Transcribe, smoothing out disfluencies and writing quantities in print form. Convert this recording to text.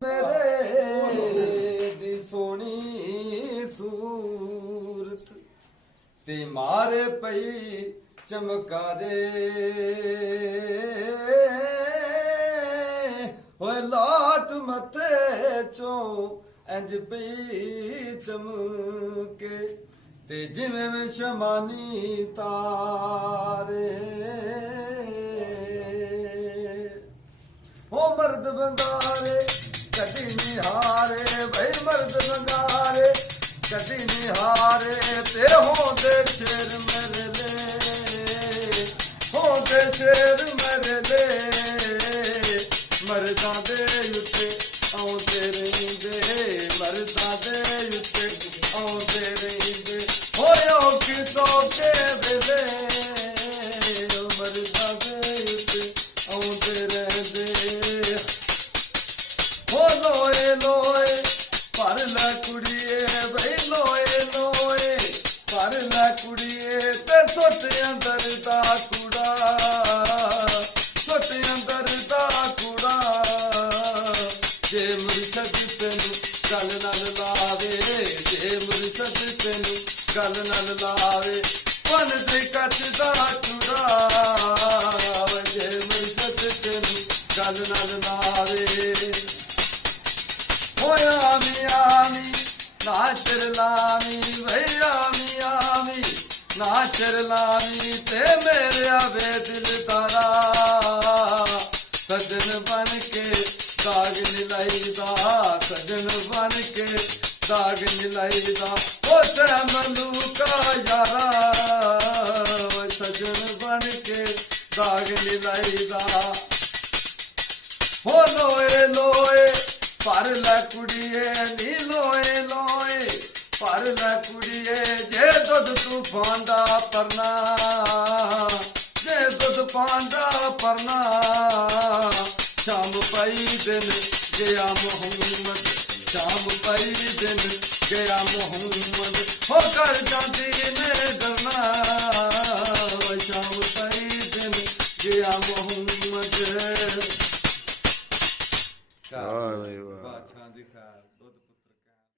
ਮੇਰੇ ਦੀ ਸੋਹਣੀ ਸੂਰਤ ਤੇ ਮਾਰੇ ਪਈ ਚਮਕਾਰੇ ਹੋਏ ਲਾਟ ਮੱਥੇ ਚੋਂ ਇੰਜ ਪਈ ਚਮਕੇ ਤੇ ਜਿਵੇਂ ਵਿੱਚ ਸ਼ਮਾਨੀ ਤਾਰੇ ਹੋ ਮਰਦ ਬੰਦਾਰੇ ਕਦੀ ਨਿਹਾਰੇ ਬਈ ਮਰਦ ਬੰਦਾਰੇ ਕਦੀ ਨਿਹਾਰੇ ਤੇ ਹੋਂਦੇ ਸ਼ੇਰ ਮੇਰੇ ਲੈ ਹੋਂਦੇ ਸ਼ੇਰ ਮੇਰੇ ਲੈ ਮਰਦਾਂ ਦੇ ਉੱਤੇ ਆਉਂਦੇ ਰਹਿੰਦੇ ਮਰਦਾਂ ਦੇ ਉੱਤੇ ਆਉਂਦੇ ਰਹਿੰਦੇ ਹੋਇਓ ਕਿਤੋਂ ਕੇ ਵੇਲੇ ਮਰਦਾਂ ਦੇ ਉੱਤੇ ਆਉਂਦੇ ਰਹਿੰਦੇ ਹੋ ਲੋਏ ਲੋਏ ਭਰ ਲੈ ਕੁੜੀਏ ਬਈ ਲੋਏ ਲੋਏ ਭਰ ਲੈ ਕੁੜੀਏ ਤੇ ਸੁੱਟ ਅੰਦਰ ਦਾ ਕੂੜਾ ਸੁੱਟ ਅੰਦਰ ਦਾ ਕੂੜਾ ਜੇ ਮੁਰਸ਼ਦ ਤੈਨੂੰ ਗੱਲ ਨਾਲ ਲਾਵੇ ਜੇ ਮੁਰਸ਼ਦ ਤੈਨੂੰ ਗੱਲ ਨਾਲ ਲਾਵੇ ਮਨ ਦੇ ਕੱਚ ਦਾ ਕੂੜਾ ਜੇ ਮੁਰਸ਼ਦ ਤੈਨੂੰ ਗੱਲ ਨਾਲ ਲਾਵੇ ਓਏ ਆਮੀ ਆਮੀ ਨਾਚਰ ਲਾਮੀ ਵਈ ਆਮੀ ਆਮੀ ਨਾਚਰ ਲਾਮੀ ਤੇ ਮੇਰੇ ਆਵੇ ਦਿਲ ਤਾਰਾ ਸਜਣ ਬਣ ਕੇ ਦਾਗ ਨਿਲਾਈਦਾ ਸਜਣ ਬਣ ਕੇ ਦਾਗ ਨਿਲਾਈਦਾ ਓ ਤੇਰਾ ਮਲੂਕਾ ਯਾਰਾ ਸਜਣ ਬਣ ਕੇ ਦਾਗ ਨਿਲਾਈਦਾ ਹੋ ਲੋਏ ਲੋਏ ਭਰ ਲੈ ਕੁੜੀਏ ਨੀ ਲੋਏ ਲੋਏ ਭਰ ਲੈ ਕੁੜੀਏ ਜੇ ਦੁੱਧ ਤੂੰ ਪਾਂਦਾ ਪਰਨਾ ਜੇ ਦੁੱਧ ਪਾਂਦਾ ਪਰਨਾ ਸ਼ਾਮ ਪਈ ਦਿਨ ਗਿਆ ਮੁਹੰਮਦ ਸ਼ਾਮ ਪਈ ਦਿਨ ਗਿਆ ਮੁਹੰਮਦ ਹੋ ਕਰ ਜਾਂਦੀ ਨੇ ਗਰਨਾ ਸ਼ਾਮ ਪਈ ਦਿਨ ਗਿਆ ਮੁਹੰਮਦ ਬਾਦਸ਼ਾਹ ਦੀ ਖਾਰ ਦੁੱਧ